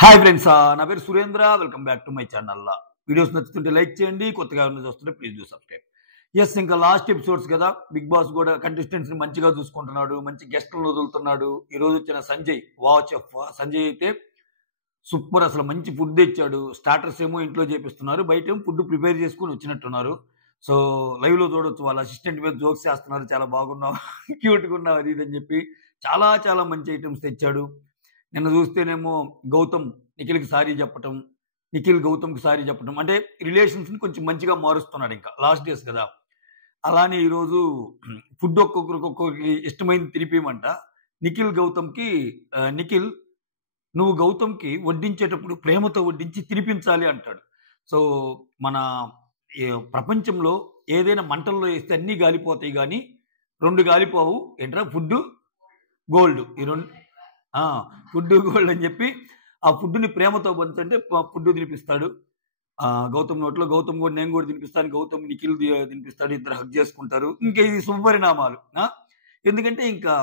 Hi friends, నా పేరు Surendra. Welcome back to my channel. Videos నచ్చుతుంటే లైక్ చేయండి, కొత్తగా ఉన్న చూస్తుంటే ప్లీజ్ డూ సబ్స్క్రైబ్. ఎస్, ఇంకా లాస్ట్ ఎపిసోడ్స్ కదా. బిగ్ బాస్ కూడా కంటెస్టెంట్స్ ని మంచిగా చూసుకుంటున్నాడు, మంచి గెస్టులను వదులుతున్నాడు. ఈ రోజు వచ్చిన సంజయ్, వాచ్ ఆఫ్ సంజయ్ అయితే సూపర్, అసలు మంచి ఫుడ్ తెచ్చాడు. స్టార్టర్స్ ఏమో ఇంట్లో చేపిస్తున్నారు, బయట ఏమో ఫుడ్ ప్రిపేర్ చేసుకుని వచ్చినట్టున్నారు. సో లైవ్ లో చూడొచ్చు, వాళ్ళ అసిస్టెంట్ మీద జోక్స్ చేస్తున్నారు, చాలా బాగున్నావు, క్యూట్గా ఉన్నావు, అది ఇది అని చెప్పి చాలా చాలా మంచి ఐటమ్స్ తెచ్చాడు. నిన్న చూస్తేనేమో గౌతమ్ నిఖిల్కి సారీ చెప్పటం, నిఖిల్ గౌతమ్కి సారీ చెప్పటం, అంటే రిలేషన్స్ని కొంచెం మంచిగా మారుస్తున్నాడు. ఇంకా లాస్ట్ డేస్ కదా. అలానే ఈరోజు ఫుడ్ ఒక్కొక్కరికి ఇష్టమైంది తినిపిమంట. నిఖిల్ గౌతమ్కి నిఖిల్, నువ్వు గౌతమ్కి వడ్డించేటప్పుడు ప్రేమతో వడ్డించి తినిపించాలి అంటాడు. సో మన ప్రపంచంలో ఏదైనా మంటల్లో వేస్తే అన్నీ గాలిపోతాయి, కానీ రెండు గాలిపోవు. ఏంట్రా? Food, gold. ఈ రెండు ఫుడ్ గోల్డ్ అని చెప్పి ఆ ఫుడ్ని ప్రేమతో పంచుంటే ఫుడ్ తినిపిస్తాడు గౌతమ్ నోట్లో. గౌతమ్ కూడా నేను కూడా తినిపిస్తాను, గౌతమ్ నిఖిల్ తినిపిస్తాడు, ఇద్దరు హక్ చేసుకుంటారు. ఇంకా ఇది శుభపరిణామాలు. ఎందుకంటే ఇంకా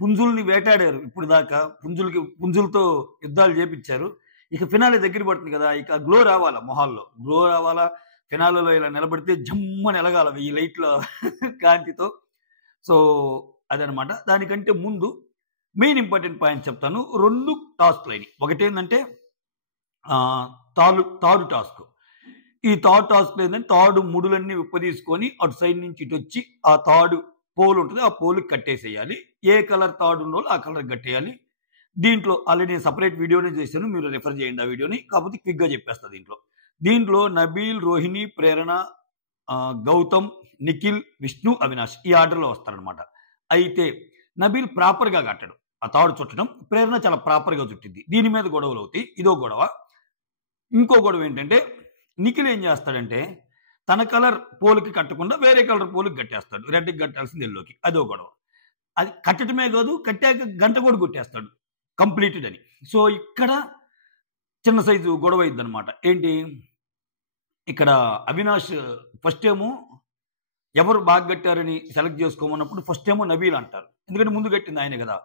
పుంజుల్ని వేటాడారు ఇప్పుడు దాకా, పుంజులతో యుద్ధాలు చేపించారు. ఇక ఫినాలే దగ్గర పడుతుంది కదా, ఇక గ్లో రావాలా, మొహాల్లో గ్లో రావాలా. ఫినాలలో ఇలా నిలబడితే జమ్మని ఎలగాల 1000 లైట్ల కాంతితో. సో అదనమాట. దానికంటే ముందు మెయిన్ ఇంపార్టెంట్ పాయింట్ చెప్తాను. 2 టాస్క్లు అయినాయి. ఒకటేంటంటే తాడు టాస్క్. ఈ తాడు టాస్క్ ఏంటంటే తాడు ముడులన్నీ విప్పదీసుకొని అటు సైడ్ నుంచి ఇటు వచ్చి ఆ తాడు పోల్ ఉంటుంది, ఆ పోలుకి కట్టేసేయాలి. ఏ కలర్ తాడు ఉండో ఆ కలర్ కట్టేయాలి. దీంట్లో ఆల్రెడీ నేను సపరేట్ వీడియోనే చేశాను, మీరు రిఫర్ చేయండి ఆ వీడియోని. కాకపోతే క్విక్గా చెప్పేస్తా. దీంట్లో నబీల్, రోహిణి, ప్రేరణ, గౌతమ్, నిఖిల్, విష్ణు, అవినాష్ ఈ ఆర్డర్లో వస్తారనమాట. అయితే నబీల్ ప్రాపర్గా కట్టడు, ఆ తాడు చుట్టడం. ప్రేరణ చాలా ప్రాపర్గా చుట్టింది. దీని మీద గొడవలు అవుతాయి, ఇదో గొడవ. ఇంకో గొడవ ఏంటంటే నిఖిల్ ఏం చేస్తాడంటే తన కలర్ పోలుకి కట్టకుండా వేరే కలర్ పోలుకి కట్టేస్తాడు, రెడ్కి కట్టాల్సింది ఎల్లోకి. అదో గొడవ. అది కట్టడమే కాదు, కట్టాక గంట కూడా కొట్టేస్తాడు కంప్లీటెడ్ అని. సో ఇక్కడ చిన్న సైజు గొడవ అయింది అనమాట. ఏంటి, ఇక్కడ అవినాష్ ఫస్ట్ ఏమో ఎవరు బాగా కట్టారని సెలెక్ట్ చేసుకోమన్నప్పుడు ఫస్ట్ ఏమో నబీల్ అంటారు, ఎందుకంటే ముందు కట్టింది ఆయనే కదా.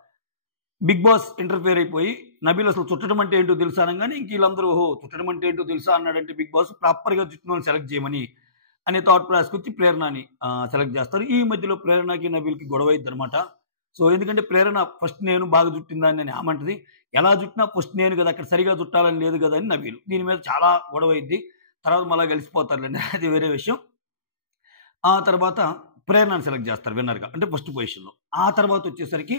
బిగ్ బాస్ ఇంటర్ఫేర్ అయిపోయి నబీల్ అసలు చుట్టడం అంటే ఏంటో తెలుసా అనగానే ఇంక వీళ్ళందరూ ఓహో చుట్టడం అంటే ఏంటో తెలుసా అన్నాడంటే బిగ్ బాస్ ప్రాపర్గా చుట్టిన సెలెక్ట్ చేయమని అనే థాట్ ప్రాసెస్కి వచ్చి ప్రేరణని సెలెక్ట్ చేస్తారు. ఈ మధ్యలో ప్రేరణకి నబీల్కి గొడవ అయింది అనమాట. సో ఎందుకంటే ప్రేరణ ఫస్ట్ నేను బాగా చుట్టిందని అని ఆమంటది, ఎలా చుట్టినా ఫస్ట్ నేను కదా, అక్కడ సరిగా చుట్టాలని లేదు కదా అని నబీల్. దీని మీద చాలా గొడవ అయింది. తర్వాత మళ్ళీ కలిసిపోతారులేండి, అది వేరే విషయం. ఆ తర్వాత ప్రేరణని సెలెక్ట్ చేస్తారు విన్నర్గా, అంటే ఫస్ట్ పొజిషన్లో. ఆ తర్వాత వచ్చేసరికి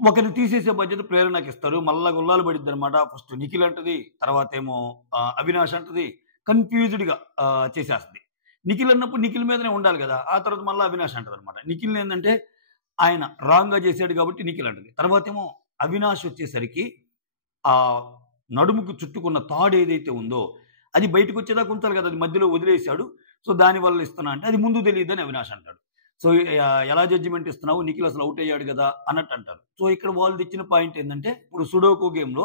ఒకరిని తీసేసే బాధ్యత ప్రేరణకి ఇస్తారు. మళ్ళా గుల్లాలు పడిద్ది అనమాట. ఫస్ట్ నిఖిల్ అంటది, తర్వాత ఏమో అవినాష్ అంటది, కన్ఫ్యూజ్డ్గా చేసేస్తుంది. నిఖిల్ అన్నప్పుడు నిఖిల్ మీదనే ఉండాలి కదా, ఆ తర్వాత మళ్ళీ అవినాష్ అంటది అనమాట. నిఖిల్ ఏంటంటే ఆయన రాంగ్గా చేశాడు కాబట్టి నిఖిల్ అంటది. తర్వాత ఏమో అవినాష్ వచ్చేసరికి ఆ నడుముకు చుట్టుకున్న తాడు ఏదైతే ఉందో అది బయటకు వచ్చేదాకా ఉంచాలి కదా, అది మధ్యలో వదిలేశాడు. సో దానివల్ల ఇస్తున్నా అంటే అది ముందు తెలియదని అవినాష్ అంటాడు. సో ఎలా జడ్జిమెంట్ ఇస్తున్నావు, నిఖిల్ అసలు అవుట్ అయ్యాడు కదా అన్నట్టు అంటారు. సో ఇక్కడ వాళ్ళు తెచ్చిన పాయింట్ ఏంటంటే ఇప్పుడు సుడోకో గేమ్లో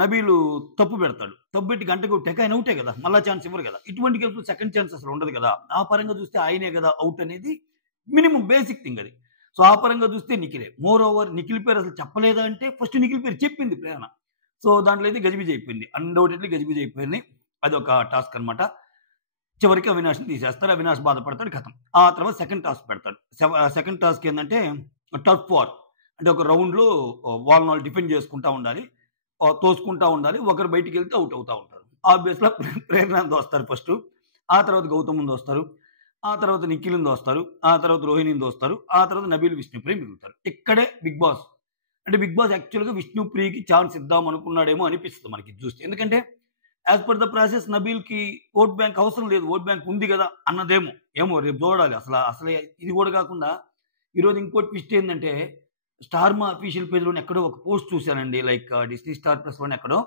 నబీలు తప్పు పెడతాడు, తప్పు పెట్టి గంట కొట్టాక ఆయన అవుటే కదా, మళ్ళా ఛాన్స్ ఇవ్వరు కదా. ఇటువంటి గేమ్స్లో సెకండ్ ఛాన్స్ అసలు ఉండదు కదా. ఆ పరంగా చూస్తే ఆయనే కదా అవుట్ అనేది మినిమం బేసిక్ థింగ్ అది. సో ఆ పరంగా చూస్తే నిఖిలే. మోర్ ఓవర్ నిఖిల్ పేరు అసలు చెప్పలేదా అంటే ఫస్ట్ నిఖిల్ పేరు చెప్పింది ప్రేరణ. సో దాంట్లో అయితే గజిబిజి అయిపోయింది, అన్డౌటెడ్లీ గజిబిజి అయిపోయింది. అదొక టాస్క్ అనమాట. చివరికి అవినాష్ని తీసేస్తారు, అవినాష్ బాధపడతాడు, కథం. ఆ తర్వాత సెకండ్ టాస్క్ పెడతాడు. సెకండ్ టాస్క్ ఏంటంటే టర్ఫ్ వార్, అంటే ఒక రౌండ్లో వాళ్ళని డిఫెండ్ చేసుకుంటూ ఉండాలి, తోసుకుంటూ ఉండాలి. ఒకరు బయటికి వెళ్తే అవుట్ అవుతూ ఉంటారు. ఆబ్వియస్గా ప్రేరణ దోస్తారు ఫస్ట్, ఆ తర్వాత గౌతమ్ దోస్తారు, ఆ తర్వాత నిఖిల్ దోస్తారు, ఆ తర్వాత రోహిణిని దోస్తారు, ఆ తర్వాత నబీల్, విష్ణుప్రియ మిగులుతారు. ఇక్కడే బిగ్ బాస్ అంటే బిగ్ బాస్ యాక్చువల్గా విష్ణుప్రియకి ఛాన్స్ ఇద్దాం అనుకున్నాడేమో అనిపిస్తుంది మనకి చూస్తే. ఎందుకంటే యాజ్ పర్ ద ప్రాసెస్ నబీల్కి ఓట్ బ్యాంక్ అవసరం లేదు, ఓట్ బ్యాంక్ ఉంది కదా అన్నదేమో. ఏమో రేపు చూడాలి. అసలు ఇది కూడా కాకుండా ఈరోజు ఇంకోటి ట్విస్ట్ ఏంటంటే స్టార్మా అఫీషియల్ పేజ్లోనే ఎక్కడో ఒక పోస్ట్ చూశానండి, లైక్ డిస్నీ స్టార్ ప్లస్లోనే ఎక్కడో,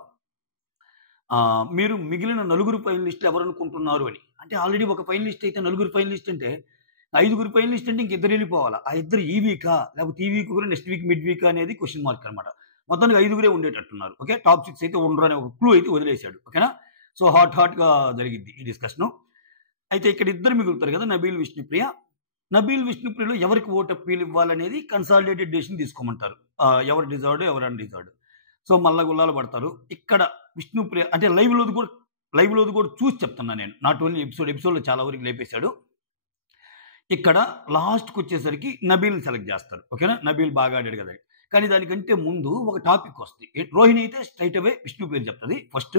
మీరు మిగిలిన 4 ఫైనలిస్టులు ఎవరు అనుకుంటున్నారు అని. అంటే ఆల్రెడీ ఒక ఫైనలిస్ట్ అయితే 4 ఫైనలిస్ట్ అంటే 5 ఫైనలిస్ట్ అంటే ఇంక 2 వెళ్ళిపోవాలా. ఆ 2 ఈ వీకా లేకపోతే ఈ వీక్ కూడా నెక్స్ట్ వీక్ మిడ్ వీక్ అనేది క్వశ్చన్ మార్క్ అనమాట. మొత్తానికి 5 ఉండేటట్టున్నారు. ఓకే, టాప్ 6 అయితే ఉండరు అనే ఒక క్లూ అయితే వదిలేశాడు. ఓకేనా. సో హాట్గా జరిగింది ఈ డిస్కషను. అయితే ఇక్కడ 2 మిగులుతారు కదా, నబీల్, విష్ణుప్రియ. నబీల్, విష్ణుప్రియలో ఎవరికి ఓట్ అప్పీల్ ఇవ్వాలనేది కన్సాలిడేటెడ్ డెసిషన్ తీసుకోమంటారు, ఎవరు డిజర్వ్డ్ ఎవరు అన్డిజర్వ్డ్. సో మళ్ళా గుల్లాలు పడతారు. ఇక్కడ విష్ణుప్రియ అంటే లైవ్‌లోది కూడా చూసి చెప్తున్నా నేను. నాట్ ఓన్లీ ఎపిసోడ్‌లో చాలా వరకు లేపేశాడు. ఇక్కడ లాస్ట్‌కొచ్చేసరికి నబీల్‌ని సెలెక్ట్ చేస్తారు. ఓకేనా? నబీల్ బాగా ఆడాడు కదా! కానీ దానికంటే ముందు ఒక టాపిక్ వస్తది. రోహిణి అయితే స్ట్రెయిట్ అవే విష్ణు పేరు చెప్తది ఫస్ట్.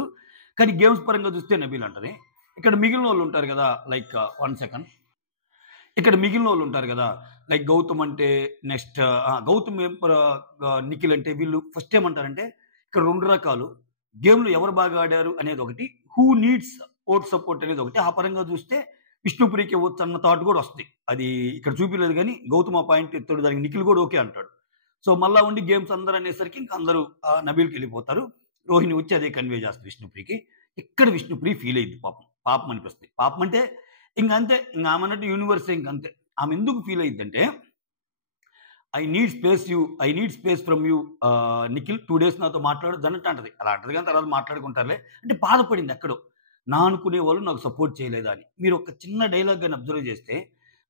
కానీ గేమ్స్ పరంగా చూస్తే నబీల్ అంటది. ఇక్కడ మిగిలినోళ్ళు ఉంటారు కదా! Like 1 second. ఇక్కడ మిగిలినోళ్ళు ఉంటారు కదా! లైక్ గౌతమ్ అంటే నెక్స్ట్ గౌతమ్ నిఖిల్ అంటే వీళ్ళు ఫస్ట్ ఏమంటారంటే ఇక్కడ 2 రకాలు. గేమ్‌లో ఎవరు బాగా ఆడారు అనేది ఒకటి. హూ నీడ్స్ ఓట్ సపోర్ట్ అనేది ఒకటి. ఆ పరంగా చూస్తే విష్ణుప్రియకి ఇవ్వచ్చు అన్న థాట్ కూడా వస్తది. అది ఇక్కడ చూపియలేదు గానీ గౌతమ్ ఆ పాయింట్ ఎత్తాడు. దానికి నిఖిల్ కూడా ఓకే అంటాడు. సో మళ్ళా ఉండి గేమ్స్ అందరూ అనేసరికి ఇంక అందరూ నబీల్‌కెళ్ళిపోతారు. రోహిణి వచ్చి అదే కన్వే చేస్తది విష్ణుప్రియకి. ఇక్కడ విష్ణుప్రియ ఫీల్ అయ్యిద్ది పాపం. పాపం అనిపిస్తది. పాపం అంటే ఇంకంతే. ఇంక ఆమె అన్నట్టు యూనివర్సే ఇంకంతే. ఆమె ఎందుకు ఫీల్ అయ్యిద్దంటే I need space from you Nikhil 2 days నాతో మాట్లాడొద్దు అన్నట్టు అంటది. అలా అంటది కానీ తర్వాత మాట్లాడుకుంటారులే. అంటే బాధపడింది ఎక్కడో. నా అనుకునే వాళ్ళు నాకు సపోర్ట్ చేయలేదా అని. మీరు ఒక చిన్న డైలాగ్ గాని అబ్జర్వ్ చేస్తే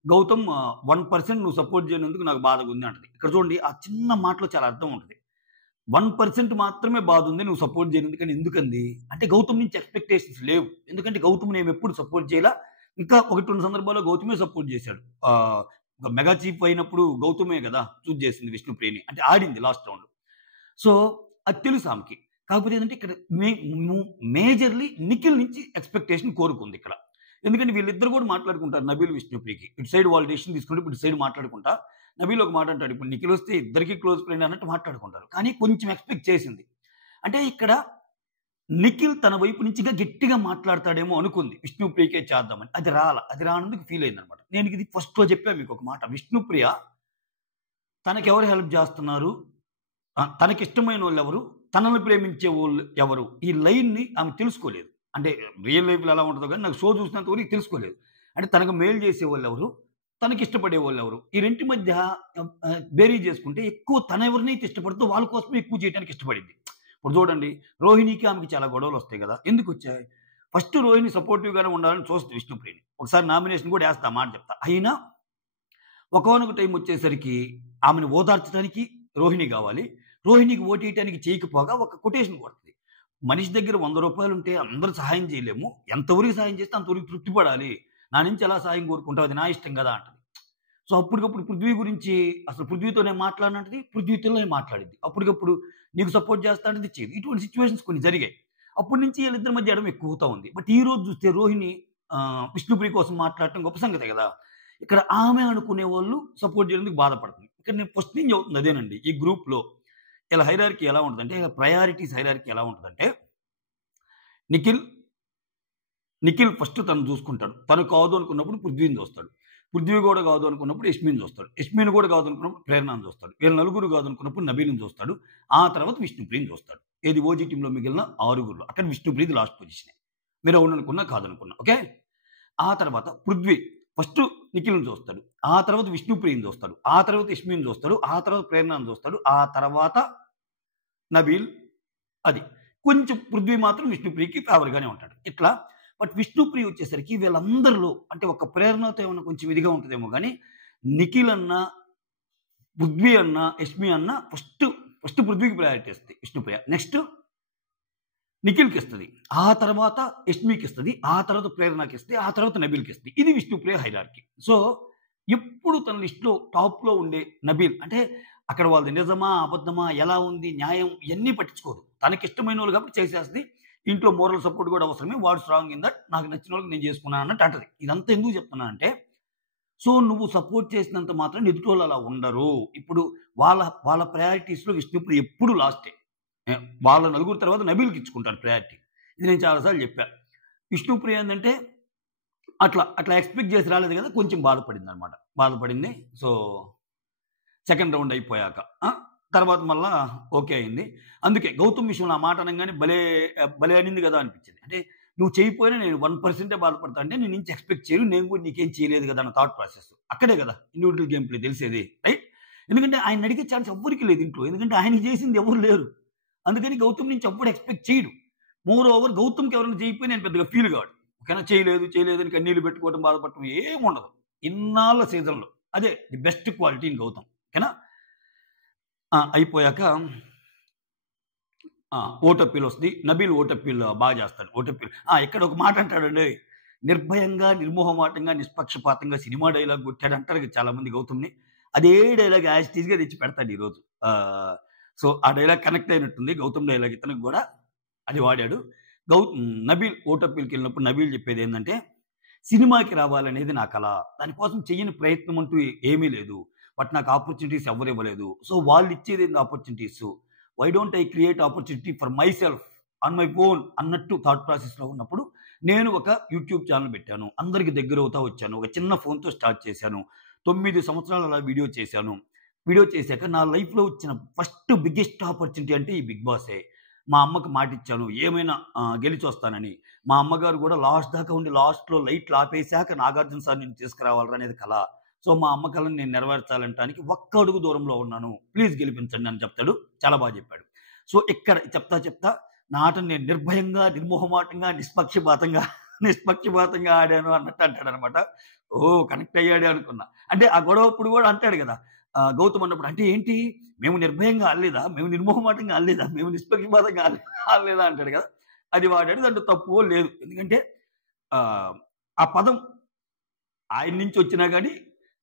గౌతమ్ 1% నువ్వు సపోర్ట్ చేయనందుకు నాకు బాధగా ఉంది అంటది. ఇక్కడ చూడండి ఆ చిన్న మాటలో చాలా అర్థం ఉంటది. 1% మాత్రమే బాధ ఉంది నువ్వు సపోర్ట్ చేయనందుకు అని ఎందుకంది? అంటే గౌతమ్ నుంచి ఎక్స్‌పెక్టేషన్స్ లేవు. ఎందుకంటే గౌతమ్‌ని నేను ఎప్పుడు సపోర్ట్ చేయలా. ఇంకా 1, 2 సందర్భాల్లో గౌతమే సపోర్ట్ చేశాడు. ఒక మెగా చీఫ్ అయినప్పుడు గౌతమే కదా చూజ్ చేసింది విష్ణుప్రియని. అంటే ఆడింది లాస్ట్ రౌండ్. సో అది తెలుసు ఆమెకి. కాకపోతే ఏంటంటే ఇక్కడ మేజర్‌లీ నిఖిల్ నుంచి ఎక్స్‌పెక్టేషన్ కోరుకుంది ఇక్కడ. ఎందుకంటే వీళ్ళిద్దరు కూడా మాట్లాడుకుంటారు నబీల్, విష్ణుప్రియకి. ఇటు సైడ్ వాళ్ళు డెసిషన్ తీసుకుంటే ఇటు సైడ్ మాట్లాడుకుంటా. నబీల్ ఒక మాట అంటాడు. ఇప్పుడు నిఖిల్ వస్తే ఇద్దరికీ క్లోజ్ ఫ్రెండ్ అన్నట్టు మాట్లాడుకుంటారు. కానీ కొంచెం ఎక్స్‌పెక్ట్ చేసింది. అంటే ఇక్కడ నిఖిల్ తన వైపు నుంచి గట్టిగా మాట్లాడతాడేమో అనుకుంది. విష్ణుప్రియకే చేద్దామని. అది రాల. అది రానందుకు ఫీల్ అయిందనమాట. నేను ఇది ఫస్ట్‌లో చెప్పా మీకు ఒక మాట. విష్ణుప్రియ తనకెవరు హెల్ప్ చేస్తున్నారు? తనకిష్టమైనోళ్ళెవరు? తనని ప్రేమించేవోళ్ళు ఎవరు? ఈ లైన్‌ని ఆమె తెలుసుకోలేదు. అంటే రియల్ లైఫ్‌లో ఎలా ఉంటదో గానీ నాకు షో చూసినంత వరకు తెలుసుకోలేదు. అంటే తనకు మేలు చేసేవోళ్ళెవరు? తనకిష్టపడేవోళ్ళెవరు? ఈ రెంటి మధ్య బేరీజ్ చేసుకుంటే ఎక్కువ తనెవరినైతే ఇష్టపడుతుందో వాళ్ళ కోసమే ఎక్కువ చేయడానికి ఇష్టపడిద్ది. ఇప్పుడు చూడండి రోహిణికి, ఆమెకి చాలా గొడవలొస్తాయి గదా! ఎందుకొచ్చాయి? ఫస్ట్ రోహిణి సపోర్టివ్‌గానే ఉండాలని చూస్తది విష్ణుప్రియని. ఒకసారి నామినేషన్ కూడా ఏస్తా మాట చెప్తా. అయినా ఒకానొక టైం వచ్చేసరికి ఆమెను ఓదార్చడానికి రోహిణి గావాలి. రోహిణికి ఓటేయటానికి చేయకపోగా ఒక కొటేషన్ కొడతది. మనిషి దగ్గర ₹100 ఉంటే అందరూ సహాయం చేయలేము. ఎంతవరకు సహాయం చేస్తే అంతవరకు తృప్తి పడాలి. నా నుంచి ఎలా సహాయం కోరుకుంటావు? అది నా ఇష్టం గదా! అంటది. సో అప్పటికప్పుడు పృథ్వీ గురించి అసలు పృథ్వీతో నేను మాట్లాడనంటది. పృథ్వీతోనే మాట్లాడిద్ది. అప్పటికప్పుడు నీకు సపోర్ట్ చేస్తా అంటది చేయదు. ఇటువంటి సిట్యుయేషన్స్ కొన్ని జరిగాయి. అప్పటి నుంచి వీళ్ళిద్దరి మధ్య ఎడమ ఎక్కువవుతా ఉంది. బట్ ఈ రోజు చూస్తే రోహిణి విష్ణుప్రియ కోసం మాట్లాడటం గొప్ప సంగతే గదా! ఇక్కడ ఆమె అనుకునే వాళ్ళు సపోర్ట్ చేయడానికి బాధపడుతుంది. ఇక్కడ నేను ఫస్ట్ నుంచి చెప్తుంది అదేనండి. ఈ గ్రూప్‌లో ఇలా హైరార్కీ ఎలా ఉంటదంటే, ఇలా ప్రయారిటీస్ హైరార్కీ ఎలా ఉంటదంటే నిఖిల్ ఫస్ట్ తను చూసుకుంటాడు. తను కాదు అనుకున్నప్పుడు పృథ్వీని చూస్తాడు. పృథ్వీ కూడా కాదు అనుకున్నప్పుడు యష్మిని చూస్తాడు. యష్మిని కూడా కాదు అనుకున్నప్పుడు ప్రేరణను చూస్తాడు. వీళ్ళ నలుగురు కాదు అనుకున్నప్పుడు నబీల్‌ని చూస్తాడు. ఆ తర్వాత విష్ణుప్రియని చూస్తాడు. ఏది ఓజీ టీమ్‌లో మిగిలిన 6గురిలో. అక్కడ విష్ణుప్రియది లాస్ట్ పొజిషనే. మీరు అవుననుకున్నా, కాదనుకున్నా. ఓకే. ఆ తర్వాత పృథ్వీ ఫస్ట్ నిఖిల్‌ని చూస్తాడు. ఆ తర్వాత విష్ణుప్రియని చూస్తాడు. ఆ తర్వాత యష్మిని చూస్తాడు. ఆ తర్వాత ప్రేరణను చూస్తాడు. ఆ తర్వాత నబీల్ అది. కొంచెం పృథ్వీ మాత్రం విష్ణుప్రియకి ఫేవర్‌గానే ఉంటాడు. ఇట్లా బట్ విష్ణుప్రియ వచ్చేసరికి వీళ్ళందరిలో అంటే ఒక ప్రేరణతో ఏమన్నా కొంచెం ఇదిగా ఉంటదేమో గానీ, నిఖిల్ అన్నా, పృథ్వీ అన్నా, యష్మి అన్నా ఫస్ట్ పృథ్వీకి ప్రయారిటీ ఇస్తది విష్ణుప్రియ. నెక్స్ట్ నిఖిల్‌కిస్తది. ఆ తర్వాత యష్మికిస్తది. ఆ తర్వాత ప్రేరణకిస్తది. ఆ తర్వాత నబీల్‌కిస్తది. ఇది విష్ణుప్రియ హైరార్కీ. సో, ఎప్పుడు తన లిస్ట్‌లో టాప్‌లో ఉండే నబీల్ అంటే అక్కడ వాళ్ళది నిజమా? అబద్ధమా? ఎలా ఉంది? న్యాయం? ఇయన్నీ పట్టించుకోదు. తనకిష్టమైనోళ్ళు కాబట్టి చేసేస్తది. ఇంట్లో మోరల్ సపోర్ట్ కూడా అవసరమే. వాడు స్ట్రాంగ్ ఇన్ దట్. నాకు నచ్చినోళ్ళకి నేను చేసుకున్నాను అన్నట్టు అంటది. ఇదంతా ఎందుకు చెప్తున్నానంటే, సో నువ్వు సపోర్ట్ చేసినంత మాత్రాన ఎదుటోళ్ళు అలా ఉండరు. ఇప్పుడు వాళ్ళ ప్రయారిటీస్‌లో విష్ణుప్రియ ఎప్పుడు లాస్టే. వాళ్ళ నలుగురు తర్వాత నబీల్‌కి ఇచ్చుకుంటారు ప్రయారిటీ. ఇది నేను చాలా సార్లు చెప్పా. విష్ణుప్రియ ఏందంటే అట్లా ఎక్స్‌పెక్ట్ చేసి రాలేదు కదా! కొంచెం బాధపడిందనమాట. బాధపడింది. సో, సెకండ్ రౌండ్ అయిపోయాక. తర్వాత మళ్ళా ఓకే అయింది. అందుకే గౌతమ్ విషయంలో ఆ మాట అనంగానే భలే అనింది కదా అనిపించింది. అంటే నువ్వు చేయకపోయినా నేను 1% బాధపడతా అంటే నీ నుంచి ఎక్స్‌పెక్ట్ చేయను. నేను కూడా నీకేం చేయలేదు కదా అన్న థాట్ ప్రాసెస్. అక్కడే కదా ఇండివిడ్యువల్ గేమ్ ప్లే తెలిసేది. రైట్? ఎందుకంటే ఆయన్ని అడిగే ఛాన్స్ ఎవ్వరికీ లేదు ఇంట్లో. ఎందుకంటే ఆయనకి చేసింది ఎవరు లేరు. అందుకని గౌతమ్ నుంచి ఎవ్వడు ఎక్స్‌పెక్ట్ చేయడు. మోర్ ఓవర్ గౌతమ్‌కి ఎవరైనా చేయకపోయినా నేను పెద్దగా ఫీల్ కాడు. ఓకేనా? చేయలేదు అని కన్నీళ్లు పెట్టుకోవడం, బాధపడటం ఏముండదు. ఇన్నాళ్ళ సీజన్‌లో. అదే the best quality in Gautam. ఓకేనా? అయిపోయాక ఓటప్పిల్ వస్తుంది. నబీల్ ఓటప్పిల్ బాగా చేస్తాడు. ఓటప్పిల్ ఇక్కడ ఒక మాట అంటాడండి. నిర్భయంగా, నిర్మోహమాటంగా, నిష్పక్షపాతంగా సినిమా డైలాగ్ కొట్టాడు అంటారు కదా చాలా మంది గౌతమ్‌ని. అదే డైలాగ్ యాజ్ ఇట్ ఈస్‌గా తెచ్చి పెడతాడు ఈరోజు. సో, ఆ డైలాగ్ కనెక్ట్ అయినట్టుంది. గౌతమ్ డైలాగ్ ఇతనికి గూడా అది వాడాడు. నబీల్ ఓటప్పిల్‌కెళ్ళినప్పుడు నబీల్ చెప్పేదేందంటే, సినిమాకి రావాలనేది నా కల. దానికోసం చెయ్యని ప్రయత్నం అంటూ ఏమీ లేదు. బట్ నాకు ఆపర్చునిటీస్ ఎవ్వరు ఇవ్వలేదు. సో, వాళ్ళిచ్చేదేంది opportunities. Why don't I create opportunity for my myself on my own thought ప్రాసెస్‌లో ఉన్నప్పుడు, నేను ఒక యూట్యూబ్ ఛానెల్ పెట్టాను. అందరికి దగ్గరవుతా వచ్చాను. ఒక చిన్న ఫోన్‌తో స్టార్ట్ చేశాను. 9 సంవత్సరాలు అలా వీడియో చేశాను. వీడియో చేశాక నా లైఫ్‌లో వచ్చిన ఫస్ట్ బిగ్గెస్ట్ ఆపర్చునిటీ అంటే ఈ 'బిగ్ బాసే'. మా అమ్మకి మాటిచ్చాను. ఏమైనా గెలిచొస్తానని. మా అమ్మగారు గూడా లాస్ట్ దాకా ఉండి లాస్ట్‌లో లైట్లు ఆపేసాక 'నాగార్జున సార్ నిన్ను తీసుకురావాలిరా' అనేది కల. సో, మా అమ్మ కలని నేను నెరవేర్చాలంటానికి ఒక్క అడుగు దూరంలో ఉన్నాను. ప్లీజ్ గెలిపించండి అని చెప్తాడు. చాలా బాగా చెప్పాడు. సో, ఇక్కడ చెప్తా నా ఆటను నేను నిర్భయంగా, నిర్మోహమాటంగా, నిష్పక్షపాతంగా ఆడాను అన్నట్టు అంటాడనమాట. ఓహ్! కనెక్ట్ అయ్యాడే అనుకున్నా. అంటే ఆ గొడవప్పుడు గూడా అంటాడు గదా! గౌతమ్ అన్నప్పుడు అంటే ఏంటి? మేము నిర్భయంగా ఆడలేదా? మేము నిర్మోహమాటంగా ఆడలేదా? మేము నిష్పక్షపాతంగా ఆడలేదా అంటాడు కదా! అది వాడాడు. దాంట్లో తప్పు లేదు. ఎందుకంటే ఆహ్, ఆ పదం ఆయన నుంచి వచ్చినా గాని,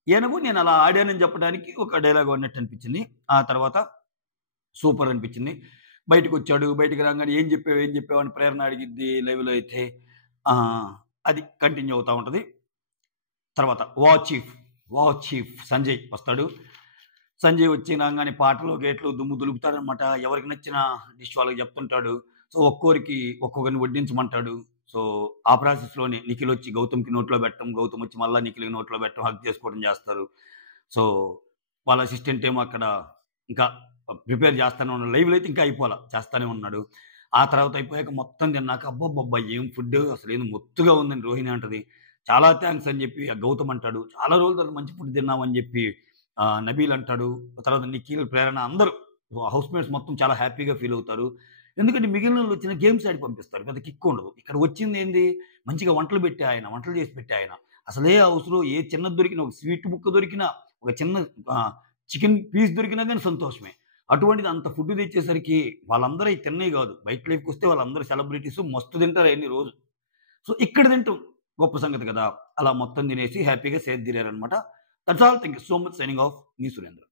ఈయనకు నేను అలా ఆడానని చెప్పడానికి ఒక డైలాగ్ వాడినట్టు అనిపించింది. ఆ తర్వాత సూపర్ అనిపించింది. బయటికొచ్చాడు. బయటికి రాంగానే ఏం జెప్పావు అని ప్రేరణ అడిగిద్ది లైవ్‌లో అయితే. అది కంటిన్యూ అవుతా ఉంటది. తర్వాత చీఫ్ సంజయ్ వస్తాడు. సంజయ్ వచ్చి రాంగానే పాటలు, గీటలు దుమ్ము దులుపుతాడనమాట. ఎవరికి నచ్చిన డిష్ వాళ్ళకి చెప్తుంటాడు. సో, ఒక్కొక్కరిని వడ్డించమంటాడు. సో, ఆ ప్రాసెస్‌లోనే నిఖిలొచ్చి గౌతమ్‌కి నోట్లో పెట్టడం, గౌతమ్ వచ్చి మళ్ళా నిఖిల్‌కి నోట్లో పెట్టడం, హగ్ చేసుకోవడం చేస్తారు. సో, వాళ్ళ అసిస్టెంట్ ఏమో అక్కడ ఇంకా ప్రిపేర్ చేస్తానే ఉన్నాడు. లైవ్‌లో అయితే ఇంకా అయిపోలా. చేస్తానే ఉన్నాడు. ఆ తర్వాత అయిపోయాక మొత్తం తిన్నాక అబ్బబ్బబ్బా! ఏం ఫుడ్డు అసలేంది మొత్తుగా ఉందని రోహిణి అంటది. చాలా థాంక్స్ అని చెప్పి గౌతమ్ అంటాడు. చాలా రోజుల తర్వాత మంచి ఫుడ్ తిన్నామని చెప్పి నబీల్ అంటాడు. తర్వాత నిఖిల్, ప్రేరణ అందరూ హౌస్‌మేట్స్ మొత్తం చాలా హ్యాపీగా ఫీల్ అవుతారు. ఎందుకంటే మిగిలినోళ్ళు వచ్చిన గేమ్స్ ఆడి పంపిస్తారు. పెద్ద కిక్ ఉండదు. ఇక్కడ వచ్చిందేంది మంచిగా వంటలు చేసి పెట్టే ఆయన. అసలే హౌస్‌లో ఏ చిన్నది దొరికినా ఒక స్వీట్ ముక్క దొరికినా, ఒక చిన్న చికెన్ పీస్ దొరికినా గాని సంతోషమే. అటువంటిది అంత ఫుడ్ తెచ్చేసరికి వాళ్ళందరూ అయి తిన్నయి గాదు. బయట లైఫ్‌కొస్తే వాళ్ళందరూ సెలబ్రిటీస్ మస్తు తింటారు అయన్నీ రోజు. సో, ఇక్కడ తింటాం గొప్ప సంగతి కదా! అలా మొత్తం తినేసి హ్యాపీగా సేద తీరారనమాట. That's all. Thank you so much. Signing off. మీ సురేంద్ర.